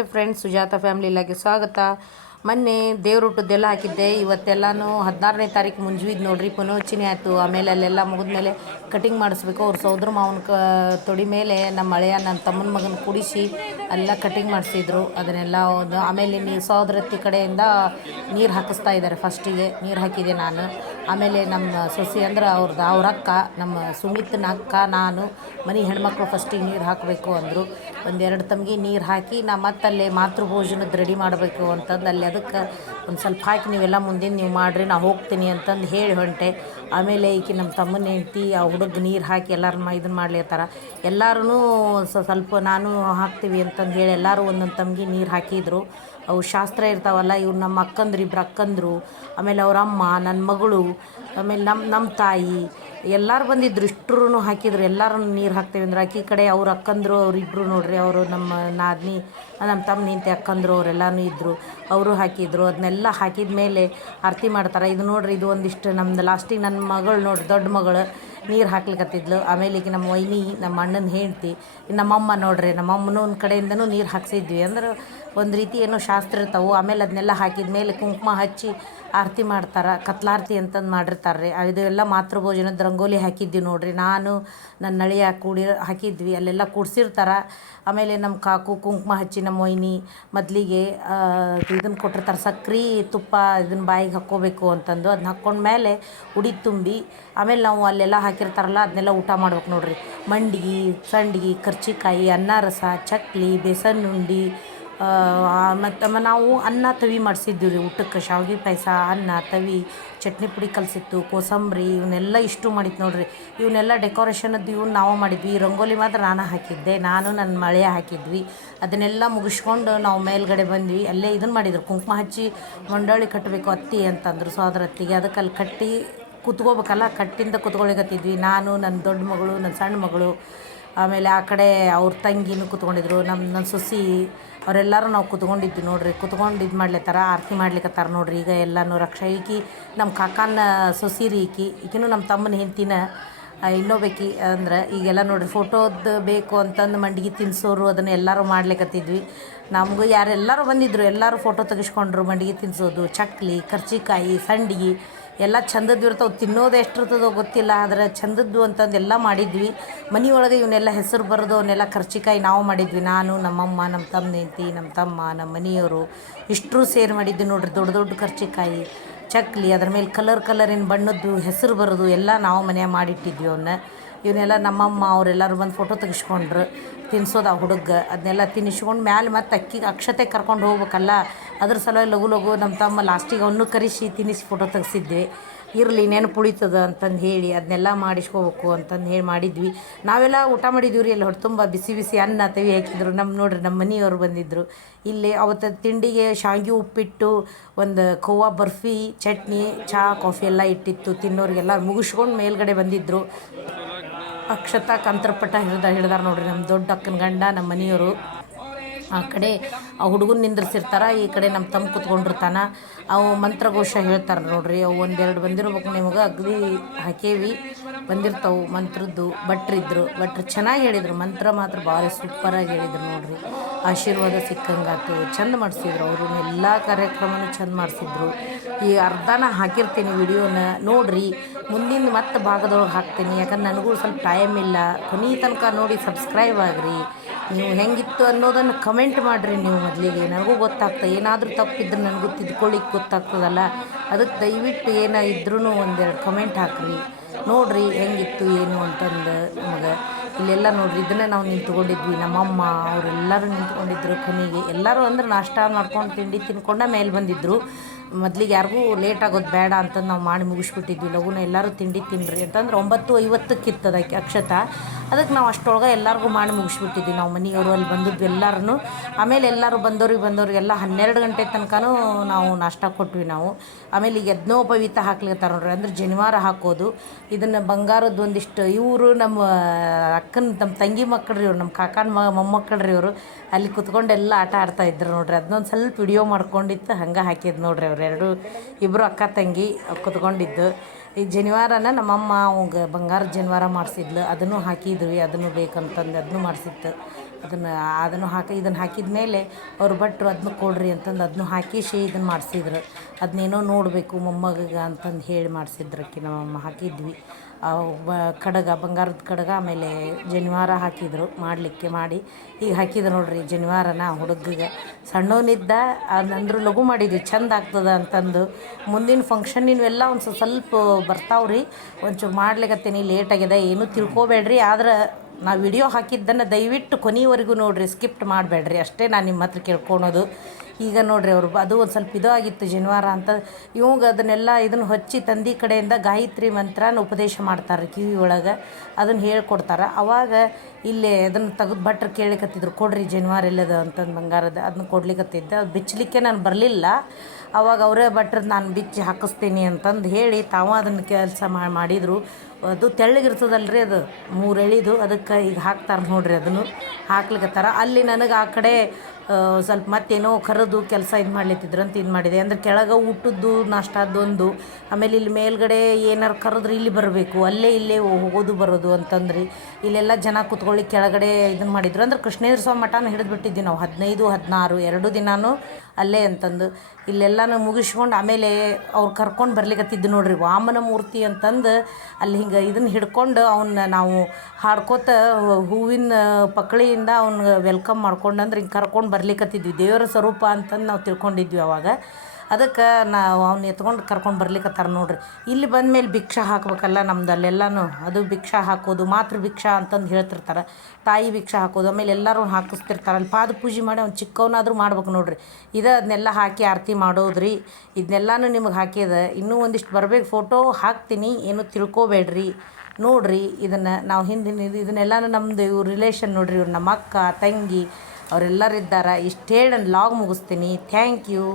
Hi friends Sujata family ಲಾಗೆ ಸ್ವಾಗತ. ಮೊನ್ನೆ ದೇವ್ರ ಊಟದ್ದೆಲ್ಲ ಹಾಕಿದ್ದೆ. ಇವತ್ತೆಲ್ಲನೂ ಹದಿನಾರನೇ ತಾರೀಕು ಮುಂಜುವಿದ್ ನೋಡ್ರಿ ಪುನೋಚಿನಿ ಆಯಿತು. ಆಮೇಲೆ ಅಲ್ಲೆಲ್ಲ ಮುಗಿದ್ಮೇಲೆ ಕಟಿಂಗ್ ಮಾಡಿಸ್ಬೇಕು. ಅವ್ರ ಸೋದ್ರ ಮಾವನ ಕ, ತೊಡಿ ಮೇಲೆ ನಮ್ಮ ಹಳೆಯ ನನ್ನ ತಮ್ಮನ ಮಗನ ಕುಡಿಸಿ ಎಲ್ಲ ಕಟಿಂಗ್ ಮಾಡಿಸಿದ್ರು. ಅದನ್ನೆಲ್ಲ ಒಂದು, ಆಮೇಲೆ ನೀ ಸೋದರತ್ತಿ ಕಡೆಯಿಂದ ನೀರು ಹಾಕಿಸ್ತಾ ಇದ್ದಾರೆ ಫಸ್ಟಿಗೆ ನೀರು ಹಾಕಿದೆ ನಾನು. ಆಮೇಲೆ ನಮ್ಮ ಸೊಸಿ ಅಂದ್ರೆ ಅವ್ರದ್ದು ಅವ್ರ ಅಕ್ಕ, ನಮ್ಮ ಸುಮಿತ್ನ ಅಕ್ಕ, ನಾನು, ಮನೆ ಹೆಣ್ಮಕ್ಳು ಫಸ್ಟಿಗೆ ನೀರು ಹಾಕಬೇಕು ಅಂದರು. ಒಂದೆರಡು ತಮಗೆ ನೀರು ಹಾಕಿ ನಾ ಮತ್ತಲ್ಲೇ ಮಾತೃಭೋಜನದ ರೆಡಿ ಮಾಡಬೇಕು ಅಂತಂದು ಅಲ್ಲಿ ಅದಕ್ಕೆ ಒಂದು ಸ್ವಲ್ಪ ಹಾಕಿ ನೀವೆಲ್ಲ ಮುಂದಿನ ನೀವು ಮಾಡಿರಿ, ನಾ ಹೋಗ್ತೀನಿ ಅಂತಂದು ಹೇಳಿ ಹೊಂಟೆ. ಆಮೇಲೆ ಈಕೆ ನಮ್ಮ ತಮ್ಮನ ಹೆಂಡ್ತಿ, ಆ ಹುಡುಗ ನೀರು ಹಾಕಿ ಎಲ್ಲರನ್ನ ಇದನ್ನು ಮಾಡ್ಲಿರ್ತಾರೆ. ಎಲ್ಲರೂ ಸ್ವಲ್ಪ ನಾನು ಹಾಕ್ತೀವಿ ಅಂತಂದು ಹೇಳಿ ಎಲ್ಲರೂ ಒಂದೊಂದು ತಮಗೆ ನೀರು ಹಾಕಿದ್ರು. ಅವು ಶಾಸ್ತ್ರ ಇರ್ತಾವಲ್ಲ, ಇವ್ರು ನಮ್ಮ ಅಕ್ಕಂದ್ರು ಇಬ್ಬರು ಅಕ್ಕಂದರು. ಆಮೇಲೆ ಅವ್ರ ಅಮ್ಮ ನನ್ನ ಮಗಳು, ಆಮೇಲೆ ನಮ್ಮ ನಮ್ಮ ತಾಯಿ. ಎಲ್ಲರೂ ಬಂದಿದ್ರು ಇಷ್ಟರೂ ಹಾಕಿದ್ರು. ಎಲ್ಲರೂ ನೀರು ಹಾಕ್ತೇವೆ ಅಂದ್ರೆ ಆಕಿ ಕಡೆ ಅವ್ರ ಅಕ್ಕಂದ್ರು ಅವರಿಬ್ರು ನೋಡ್ರಿ, ಅವರು ನಮ್ಮ ನಾದಿನಿ ನಮ್ಮ ತಮ್ಮ ನಿಂತೆ ಅಕ್ಕಂದ್ರು ಅವರೆಲ್ಲರೂ ಇದ್ದರು ಅವರು ಹಾಕಿದ್ರು. ಅದನ್ನೆಲ್ಲ ಹಾಕಿದ ಮೇಲೆ ಆರತಿ ಮಾಡ್ತಾರೆ. ಇದು ನೋಡ್ರಿ, ಇದು ಒಂದಿಷ್ಟು ನಮ್ದು ಲಾಸ್ಟಿಗೆ ನನ್ನ ಮಗಳು ನೋಡ್ರಿ, ದೊಡ್ಡ ಮಗಳು. ನೀರು ಹಾಕ್ಲಿಕ್ಕತ್ತಿದ್ಲು ಆಮೇಲೆ ಈಗ ನಮ್ಮ ವೈನಿ, ನಮ್ಮ ಅಣ್ಣನ ಹೇಳ್ತಿ ನಮ್ಮಮ್ಮ ನೋಡ್ರಿ ನಮ್ಮಮ್ಮನೂ ಒಂದು ಕಡೆಯಿಂದನೂ ನೀರು ಹಾಕ್ಸಿದ್ವಿ. ಅಂದ್ರೆ ಒಂದು ರೀತಿ ಏನೋ ಶಾಸ್ತ್ರ ಇರ್ತಾವೆ. ಆಮೇಲೆ ಅದನ್ನೆಲ್ಲ ಹಾಕಿದ ಮೇಲೆ ಕುಂಕುಮ ಹಚ್ಚಿ ಆರತಿ ಮಾಡ್ತಾರೆ. ಕತ್ಲಾರತಿ ಅಂತಂದು ಮಾಡಿರ್ತಾರೆ ರೀ ಇದು ಎಲ್ಲ ಮಾತೃಭೋಜನದ ರಂಗೋಲಿ ಹಾಕಿದ್ವಿ ನೋಡ್ರಿ. ನಾನು ನನ್ನ ನಳಿಯ ಕೂಡಿ ಹಾಕಿದ್ವಿ. ಅಲ್ಲೆಲ್ಲ ಕೂಡ್ಸಿರ್ತಾರೆ. ಆಮೇಲೆ ನಮ್ಮ ಕಾಕು ಕುಂಕುಮ ಹಚ್ಚಿ ನಮ್ಮ ಮೊಯ್ನಿ ಮೊದಲಿಗೆ ಇದನ್ನು ಕೊಟ್ಟಿರ್ತಾರೆ. ಸಕ್ರೆ ತುಪ್ಪ ಇದನ್ನ ಬಾಯಿಗೆ ಹಾಕ್ಕೋಬೇಕು ಅಂತಂದು ಅದನ್ನ ಹಾಕ್ಕೊಂಡ್ಮೇಲೆ ಉಡಿ ತುಂಬಿ, ಆಮೇಲೆ ನಾವು ಅಲ್ಲೆಲ್ಲ ಹಾಕಿರ್ತಾರಲ್ಲ, ಅದನ್ನೆಲ್ಲ ಊಟ ಮಾಡ್ಬೇಕು ನೋಡ್ರಿ. ಮಂಡಿಗೆ, ಸಂಡಿಗೆ, ಕರ್ಚಿಕಾಯಿ, ಅನ್ನ ರಸ, ಚಕ್ಲಿ, ಬೇಸನ್ ಉಂಡಿ ಮತ್ತು ನಾವು ಅನ್ನ ತವಿ ಮಾಡಿಸಿದ್ದೀವಿ ರೀ ಊಟಕ್ಕೆ. ಶಾವಿಗೆ ಪಾಯಸ, ಅನ್ನ, ತವಿ, ಚಟ್ನಿ ಪುಡಿ ಕಲಸಿತ್ತು, ಕೋಸಂಬರಿ, ಇವನ್ನೆಲ್ಲ ಇಷ್ಟು ಮಾಡಿತ್ತು ನೋಡ್ರಿ. ಇವನ್ನೆಲ್ಲ ಡೆಕೋರೇಷನದ್ದು ಇವ್ನ ನಾವು ಮಾಡಿದ್ವಿ. ರಂಗೋಲಿ ಮಾತ್ರ ನಾನು ಹಾಕಿದ್ದೆ. ನಾನು ನನ್ನ ಮಳೆ ಹಾಕಿದ್ವಿ. ಅದನ್ನೆಲ್ಲ ಮುಗಿಸ್ಕೊಂಡು ನಾವು ಮೇಲ್ಗಡೆ ಬಂದ್ವಿ. ಅಲ್ಲೇ ಇದನ್ನು ಮಾಡಿದ್ರು. ಕುಂಕುಮ ಹಚ್ಚಿ ಮಂಡಳಿ ಕಟ್ಟಬೇಕು ಅತ್ತಿ ಅಂತಂದ್ರು. ಸೋದರ ಅತ್ತಿಗೆ ಅದಕ್ಕೆ ಅಲ್ಲಿ ಕಟ್ಟಿ ಕುತ್ಕೋಬೇಕಲ್ಲ, ಕಟ್ಟಿಂದ ಕುತ್ಕೊಳಿಕತ್ತಿದ್ವಿ ನಾನು ನನ್ನ ದೊಡ್ಡ ಮಗಳು ನನ್ನ ಸಣ್ಣ ಮಗಳು, ಆಮೇಲೆ ಆ ಕಡೆ ಅವ್ರ ತಂಗಿನೂ ಕುತ್ಕೊಂಡಿದ್ರು. ನಮ್ಮ ನನ್ನ ಸೊಸಿ ಅವರೆಲ್ಲರೂ ನಾವು ಕುತ್ಕೊಂಡಿದ್ವಿ ನೋಡ್ರಿ. ಕುತ್ಕೊಂಡು ಇದು ಮಾಡ್ಲತ್ತಾರ ಆರತಿ ಮಾಡ್ಲಿಕ್ಕತ್ತಾರ ನೋಡ್ರಿ. ಈಗ ಎಲ್ಲನೂ ರಕ್ಷಾ. ಈಕಿ ನಮ್ಮ ಕಾಕನ ಸೊಸಿ ರೀ ಈಕಿ. ಈಕಿನೂ ನಮ್ಮ ತಮ್ಮನ ಹೆಂಡ್ತಿನ ಇನ್ನೊಬೇಕಿ ಅಂದ್ರೆ ಈಗೆಲ್ಲ ನೋಡ್ರಿ ಫೋಟೋದ್ದು ಬೇಕು ಅಂತಂದು ಮಂಡಿಗೆ ತಿನ್ಸೋರು ಅದನ್ನು ಎಲ್ಲರೂ ಮಾಡ್ಲಿಕ್ಕತ್ತಿದ್ವಿ ನಮಗೂ ಯಾರೆಲ್ಲರೂ ಬಂದಿದ್ದರು ಎಲ್ಲರೂ ಫೋಟೋ ತೆಗೆಸ್ಕೊಂಡ್ರು ಮಂಡಿಗೆ ತಿನ್ಸೋದು. ಚಕ್ಲಿ, ಕರ್ಚಿಕಾಯಿ, ಸಂಡಿಗೆ ಎಲ್ಲ ಚಂದದ್ದು ಇರ್ತಾವೆ, ತಿನ್ನೋದು ಎಷ್ಟು ಇರ್ತದೋ ಗೊತ್ತಿಲ್ಲ, ಆದ್ರೆ ಚಂದದ್ದು ಅಂತಂದು ಎಲ್ಲ ಮಾಡಿದ್ವಿ. ಮನೆಯೊಳಗೆ ಇವನ್ನೆಲ್ಲ ಹೆಸರು ಬರೆದು ಅವನ್ನೆಲ್ಲ ಖರ್ಚಿಕಾಯಿ ನಾವು ಮಾಡಿದ್ವಿ. ನಾನು, ನಮ್ಮಮ್ಮ, ನಮ್ಮ ತಮ್ಮ ಹೆಂಡ್ತಿ, ನಮ್ಮ ತಮ್ಮ, ನಮ್ಮ ಮನೆಯವರು ಇಷ್ಟರೂ ಸೇರಿ ಮಾಡಿದ್ವಿ ನೋಡ್ರಿ. ದೊಡ್ಡ ದೊಡ್ಡ ಖರ್ಚಿಕಾಯಿ, ಚಕ್ಲಿ, ಅದ್ರ ಮೇಲೆ ಕಲರ್ ಕಲರಿನ ಬಣ್ಣದ್ದು ಹೆಸರು ಬರೋದು ಎಲ್ಲ ನಾವು ಮನೆಯಾಗ ಮಾಡಿಟ್ಟಿದ್ವಿ ಅವನ್ನ ಇವನ್ನೆಲ್ಲ ನಮ್ಮಮ್ಮ ಅವರೆಲ್ಲರೂ ಬಂದು ಫೋಟೋ ತೆಗಿಸ್ಕೊಂಡ್ರು. ತಿನ್ಸೋದು ಆ ಹುಡುಗ ಅದನ್ನೆಲ್ಲ ತಿನ್ನಿಸ್ಕೊಂಡು ಮ್ಯಾಲೆ ಮತ್ತೆ ಅಕ್ಕಿಗೆ ಅಕ್ಷತೆ ಕರ್ಕೊಂಡು ಹೋಗ್ಬೇಕಲ್ಲ, ಅದ್ರ ಸಲುವಾಗಿ ಲಘು ಲಘು ನಮ್ಮ ತಮ್ಮ ಲಾಸ್ಟಿಗೆ ಅವನು ಕರೆಸಿ ತಿನ್ನಿಸಿ ಫೋಟೋ ತೆಗೆಸಿದ್ವಿ ಇರಲಿ ನೆನಪು ಉಳಿತದ ಅಂತಂದು ಹೇಳಿ ಅದನ್ನೆಲ್ಲ ಮಾಡಿಸ್ಕೋಬೇಕು ಅಂತಂದು ಹೇಳಿ ಮಾಡಿದ್ವಿ. ನಾವೆಲ್ಲ ಊಟ ಮಾಡಿದ್ವಿ ರೀ ಅಲ್ಲಿ ತುಂಬ ಬಿಸಿ ಬಿಸಿ ಅನ್ನ ತವಿ ಹಾಕಿದ್ರು. ನಮ್ಮ ನೋಡ್ರಿ ನಮ್ಮ ಮನೆಯವರು ಬಂದಿದ್ದರು ಇಲ್ಲಿ ಅವತ್ತು ತಿಂಡಿಗೆ ಶಾವಿಗೆ ಉಪ್ಪಿಟ್ಟು, ಒಂದು ಖೋವಾ ಬರ್ಫಿ, ಚಟ್ನಿ, ಚಹಾ, ಕಾಫಿ ಎಲ್ಲ ಇಟ್ಟಿತ್ತು. ತಿನ್ನೋರಿಗೆಲ್ಲ ಮುಗಿಸ್ಕೊಂಡು ಮೇಲ್ಗಡೆ ಬಂದಿದ್ದರು ಅಕ್ಷತಾ ಕಂತ್ರಪಟ್ಟ ಹಿಡ್ದ ಹಿಡ್ದಾರ ನೋಡ್ರಿ ನಮ್ಮ ದೊಡ್ಡ ಅಕ್ಕನ ಗಂಡ ನಮ್ಮ ಮನೆಯವರು. ಆ ಕಡೆ ಆ ಹುಡುಗನ ನಿಂದ್ರಿಸಿರ್ತಾರೆ, ಈ ಕಡೆ ನಮ್ಮ ತಮ್ಮ ಕುತ್ಕೊಂಡಿರ್ತಾನ. ಅವು ಮಂತ್ರಘೋಷ ಹೇಳ್ತಾರೆ ನೋಡ್ರಿ, ಅವು ಒಂದೆರಡು ಬಂದಿರ್ಬೇಕು ನಿಮಗೆ ಅಗ್ದಿ ಹಾಕೇವಿ, ಬಂದಿರ್ತಾವೆ ಮಂತ್ರದ್ದು ಭಟ್ರಿದ್ರು ಭಟ್ರು ಚೆನ್ನಾಗಿ ಹೇಳಿದರು, ಮಂತ್ರ ಮಾತ್ರ ಭಾಳ ಸೂಪರಾಗಿ ಹೇಳಿದ್ರು ನೋಡ್ರಿ. ಆಶೀರ್ವಾದ ಸಿಕ್ಕಂಗಾತು, ಚಂದ ಮಾಡಿಸಿದ್ರು ಅವರು, ಎಲ್ಲ ಕಾರ್ಯಕ್ರಮನೂ ಚಂದ ಮಾಡಿಸಿದ್ರು. ಈ ಅರ್ಧನ ಹಾಕಿರ್ತೀನಿ ವಿಡಿಯೋನ, ನೋಡ್ರಿ, ಮುಂದಿನ ಮತ್ತೆ ಭಾಗದೊಳಗೆ ಹಾಕ್ತೀನಿ. ಯಾಕಂದ್ರೆ ನನಗೂ ಸ್ವಲ್ಪ ಟೈಮ್ ಇಲ್ಲ. ಕೊನೆ ತನಕ ನೋಡಿ ಸಬ್ಸ್ಕ್ರೈಬ್ ಆಗ್ರಿ. ನೀವು ಹೆಂಗಿತ್ತು ಅನ್ನೋದನ್ನು ಕಮೆಂಟ್ ಮಾಡಿರಿ ನೀವು ಮೊದಲಿಗೆ. ನನಗೂ ಗೊತ್ತಾಗ್ತದೆ ಏನಾದರೂ ತಪ್ಪಿದ್ರೆ ನನಗೂ ತಿದ್ಕೊಳ್ಳಿಕ್ಕೆ ಗೊತ್ತಾಗ್ತದಲ್ಲ. ಅದಕ್ಕೆ ದಯವಿಟ್ಟು ಏನೋ ಇದ್ರೂ ಒಂದೆರಡು ಕಮೆಂಟ್ ಹಾಕ್ರಿ. ನೋಡ್ರಿ ಹೆಂಗಿತ್ತು, ಏನು ಅಂತಂದು ನಮಗೆ. ಇಲ್ಲೆಲ್ಲ ನೋಡ್ರಿ, ಇದನ್ನೇ ನಾವು ನಿಂತ್ಕೊಂಡಿದ್ವಿ. ನಮ್ಮಮ್ಮ, ಅವರೆಲ್ಲರೂ ನಿಂತ್ಕೊಂಡಿದ್ರು ಕೊನೆಗೆ ಎಲ್ಲರೂ ಅಂದ್ರೆ ನಾಷ್ಟ ಮಾಡ್ಕೊಂಡು ತಿಂಡಿ ತಿನ್ಕೊಂಡ ಮೇಲೆ ಬಂದಿದ್ದರು ಮೊದಲಿಗೆ ಯಾರಿಗೂ ಲೇಟ್ ಆಗೋದು ಬೇಡ ಅಂತ ನಾವು ಮಾಡಿ ಮುಗಿಸ್ಬಿಟ್ಟಿದ್ವಿ. ಲಘುನ ಎಲ್ಲರೂ ತಿಂಡಿ ತಿನ್ನಿರಿ ಅಂತಂದ್ರೆ ಒಂಬತ್ತು ಐವತ್ತಕ್ಕೆ ಇರ್ತದ ಅಕ್ಷತ. ಅದಕ್ಕೆ ನಾವು ಅಷ್ಟೊಳಗೆ ಎಲ್ಲರಿಗೂ ಮಾಡಿ ಮುಗಿಸ್ಬಿಟ್ಟಿದ್ವಿ. ನಾವು ಮನೆಯವರು ಅಲ್ಲಿ ಬಂದದ್ದು ಎಲ್ಲರೂ ಆಮೇಲೆ ಎಲ್ಲರೂ ಬಂದವ್ರಿಗೆ ಬಂದವ್ರಿಗೆಲ್ಲ ಹನ್ನೆರಡು ಗಂಟೆ ತನಕನೂ ನಾವು ನಾಷ್ಟ ಕೊಟ್ವಿ ನಾವು. ಆಮೇಲೆ ಈಗ ಯಜ್ಞೋಪವೀತ ಹಾಕ್ಲಿಕ್ಕೆ ನೋಡ್ರಿ. ಅಂದ್ರೆ ಜನಿವಾರ ಹಾಕೋದು. ಇದನ್ನು ಬಂಗಾರದ ಒಂದಿಷ್ಟು ಇವರು ನಮ್ಮ ಅಕ್ಕನ ನಮ್ಮ ತಂಗಿ ಮಕ್ಕಳ್ರಿ ಇವರು ನಮ್ಮ ಕಾಕನ ಮ ಮೊಮ್ಮಕ್ಕಳ್ರಿ ಇವರು. ಅಲ್ಲಿ ಕುತ್ಕೊಂಡು ಎಲ್ಲ ಆಟ ಆಡ್ತಾ ಇದ್ರು ನೋಡ್ರಿ. ಅದನ್ನೊಂದು ಸ್ವಲ್ಪ ವಿಡಿಯೋ ಮಾಡ್ಕೊಂಡಿತ್ತು, ಹಂಗೆ ಹಾಕಿದ್ದು ನೋಡ್ರಿ ಅವರೆರಡು ಇಬ್ಬರು ಅಕ್ಕ ತಂಗಿ ಕುತ್ಕೊಂಡಿದ್ದು. ಈ ಜನಿವಾರನ ನಮ್ಮಮ್ಮ ಅವಂಗೆ ಬಂಗಾರ ಜನಿವಾರ ಮಾಡಿಸಿದ್ಲು. ಅದನ್ನು ಹಾಕಿದ್ವಿ, ಅದನ್ನು ಬೇಕಂತಂದು ಅದನ್ನು ಮಾಡಿಸಿತ್ತು. ಅದನ್ನು ಅದನ್ನು ಹಾಕಿ, ಇದನ್ನು ಹಾಕಿದ ಮೇಲೆ ಅವ್ರು ಭಟ್ರು ಅದನ್ನು ಕೊಡ್ರಿ ಅಂತಂದು ಅದನ್ನು ಹಾಕಿಸಿ ಇದನ್ನು ಮಾಡಿಸಿದ್ರು. ಅದನ್ನೇನೋ ನೋಡಬೇಕು ಮೊಮ್ಮಗಗೆ ಅಂತಂದು ಹೇಳಿ ಮಾಡಿಸಿದ್ರಕ್ಕೆ ನಮ್ಮಮ್ಮ ಹಾಕಿದ್ವಿ. ಬ, ಕಡಗ, ಬಂಗಾರದ ಕಡಗ ಆಮೇಲೆ ಜನಿವಾರ ಹಾಕಿದರು, ಮಾಡಲಿಕ್ಕೆ ಮಾಡಿ. ಈಗ ಹಾಕಿದ್ರು ನೋಡ್ರಿ ಜನಿವಾರನ ಹುಡುಗಗೆ ಸಣ್ಣವನಿದ್ದ ಅಂದ್ರೆ ಲಘು ಮಾಡಿದ್ವಿ, ಚಂದ ಆಗ್ತದ ಅಂತಂದು. ಮುಂದಿನ ಫಂಕ್ಷನ್ ಇವೆಲ್ಲ ಒಂದು ಸ್ವಲ್ಪ ಸ್ವಲ್ಪ ಬರ್ತಾವ್ರಿ. ಒಂಚೂರು ಮಾಡ್ಲಿಕ್ಕತ್ತೀನಿ ಲೇಟ್ ಆಗ್ಯದ, ಏನೂ ತಿಳ್ಕೊಬೇಡ್ರಿ. ಆದ್ರೆ ನಾವು ವಿಡಿಯೋ ಹಾಕಿದ್ದನ್ನು ದಯವಿಟ್ಟು ಕೊನೆಯವರೆಗೂ ನೋಡಿರಿ ಸ್ಕಿಪ್ಟ್ ಮಾಡಬೇಡ್ರಿ. ಅಷ್ಟೇ ನಾನು ನಿಮ್ಮ ಹತ್ರ ಕೇಳ್ಕೊಳೋದು. ಈಗ ನೋಡ್ರಿ ಅವರು, ಅದು ಒಂದು ಸ್ವಲ್ಪ ಇದು ಆಗಿತ್ತು ಜನಿವಾರ ಅಂತ. ಇವಾಗ ಅದನ್ನೆಲ್ಲ ಇದನ್ನು ಹಚ್ಚಿ ತಂದೆ ಕಡೆಯಿಂದ ಗಾಯತ್ರಿ ಮಂತ್ರನ ಉಪದೇಶ ಮಾಡ್ತಾರೆ ಕಿವಿ ಒಳಗೆ ಅದನ್ನು ಹೇಳ್ಕೊಡ್ತಾರೆ. ಅವಾಗ ಇಲ್ಲೇ ಅದನ್ನು ತೆಗೆದು ಭಟ್ರು ಕೇಳಿಕತ್ತಿದ್ರು, ಕೊಡ್ರಿ ಜನಿವಾರ ಎಲ್ಲದ ಅಂತಂದು ಬಂಗಾರದ ಅದನ್ನ ಕೊಡ್ಲಿಕ್ಕತ್ತಿದ್ದೆ ಅದು ಬಿಚ್ಚಲಿಕ್ಕೆ ನಾನು ಬರಲಿಲ್ಲ. ಅವಾಗ ಅವರೇ ಭಟ್ರದ್ದು ನಾನು ಬಿಚ್ಚಿ ಹಾಕಿಸ್ತೀನಿ ಅಂತಂದು ಹೇಳಿ ತಾವು ಅದನ್ನು ಕೆಲಸ ಮಾಡಿದರು. ಅದು ತೆಳ್ಳಗಿರ್ತದಲ್ರಿ ಅದು ಮೂರು ಎಳಿದು ಅದಕ್ಕೆ ಈಗ ಹಾಕ್ತಾರೆ ನೋಡ್ರಿ ಅದನ್ನು. ಹಾಕ್ಲಿಕ್ಕತ್ತಾರ ಅಲ್ಲಿ ನನಗೆ ಆ ಕಡೆ ಸ್ವಲ್ಪ ಮತ್ತೇನೋ ಕರೆದು ಕೆಲಸ ಇದು ಮಾಡ್ಲಿತ್ತಿದ್ರು ಅಂತ ಇದು ಮಾಡಿದೆ. ಅಂದ್ರೆ ಕೆಳಗೆ ಊಟದ್ದು, ನಾಷ್ಟಾದ್ದೊಂದು, ಆಮೇಲೆ ಇಲ್ಲಿ ಮೇಲ್ಗಡೆ ಏನಾರು ಕರೆದ್ರೆ ಇಲ್ಲಿ ಬರಬೇಕು. ಅಲ್ಲೇ ಇಲ್ಲೇ ಹೋಗೋದು ಬರೋದು ಅಂತಂದ್ರಿ. ಇಲ್ಲೆಲ್ಲ ಜನ ಕೂತ್ಕೊಳ್ಳಿ ಕೆಳಗಡೆ ಇದನ್ನು ಮಾಡಿದ್ರು. ಅಂದ್ರೆ ಕೃಷ್ಣೇಂದ್ರ ಸ್ವಾಮಿ ಮಠನ ಹಿಡಿದು ಬಿಟ್ಟಿದ್ವಿ ನಾವು. ಹದಿನೈದು, ಹದಿನಾರು, ಎರಡು ದಿನಾನು ಅಲ್ಲೇ ಅಂತಂದು. ಇಲ್ಲೆಲ್ಲನೂ ಮುಗಿಸ್ಕೊಂಡು ಆಮೇಲೆ ಅವ್ರು ಕರ್ಕೊಂಡು ಬರ್ಲಿಕತ್ತಿದ್ದು ನೋಡ್ರಿ. ವಾಮನ ಮೂರ್ತಿ ಅಂತಂದು ಅಲ್ಲಿ ಹಿಂಗೆ ಇದನ್ನು ಹಿಡ್ಕೊಂಡು ಅವನ್ನ ನಾವು ಹಾಡ್ಕೋತ ಹೂವಿನ ಪಕಳಿಯಿಂದ ಅವ್ನ ವೆಲ್ಕಮ್ ಮಾಡ್ಕೊಂಡು ಅಂದ್ರೆ ಹಿಂಗೆ ಕರ್ಕೊಂಡು ಬರ್ಲಿಕತ್ತಿದ್ವಿ. ದೇವರ ಸ್ವರೂಪ ಅಂತಂದು ನಾವು ತಿಳ್ಕೊಂಡಿದ್ವಿ ಅವಾಗ. ಅದಕ್ಕೆ ನಾವು ಅವ್ನ ಎತ್ಕೊಂಡು ಕರ್ಕೊಂಡು ಬರ್ಲಿಕ್ಕತ್ತಾರ ನೋಡ್ರಿ. ಇಲ್ಲಿ ಬಂದಮೇಲೆ ಭಿಕ್ಷಾ ಹಾಕ್ಬೇಕಲ್ಲ ನಮ್ದು ಅಲ್ಲೆಲ್ಲನೂ. ಅದು ಭಿಕ್ಷಾ ಹಾಕೋದು, ಮಾತೃ ಭಿಕ್ಷಾ ಅಂತಂದು ಹೇಳ್ತಿರ್ತಾರೆ. ತಾಯಿ ಭಿಕ್ಷಾ ಹಾಕೋದು, ಆಮೇಲೆ ಎಲ್ಲರೂ ಹಾಕಿಸ್ತಿರ್ತಾರೆ ಅಲ್ಲಿ ಪಾದ ಪೂಜೆ ಮಾಡಿ ಅವ್ನು ಚಿಕ್ಕವನಾದರೂ ಮಾಡ್ಬೇಕು ನೋಡ್ರಿ. ಇದು ಅದನ್ನೆಲ್ಲ ಹಾಕಿ ಆರತಿ ಮಾಡೋದ್ರಿ. ಇದನ್ನೆಲ್ಲನೂ ನಿಮಗೆ ಹಾಕಿದೆ ಇನ್ನೂ ಒಂದಿಷ್ಟು ಬರಬೇಕು, ಫೋಟೋ ಹಾಕ್ತೀನಿ, ಏನು ತಿಳ್ಕೊಬೇಡ್ರಿ. ನೋಡ್ರಿ ಇದನ್ನು ನಾವು ಹಿಂದಿನ ಇದು ಇದನ್ನೆಲ್ಲನೂ ನಮ್ಮದು ಇವ್ರ ರಿಲೇಷನ್ ನೋಡ್ರಿ, ಇವ್ರು ನಮ್ಮ ಅಕ್ಕ ತಂಗಿ, ಅವರೆಲ್ಲರಿದ್ದಾರೆ. ಇಷ್ಟು ಹೇಳಿ ನಾನು ಲಾಗ್ ಮುಗಿಸ್ತೀನಿ. Thank you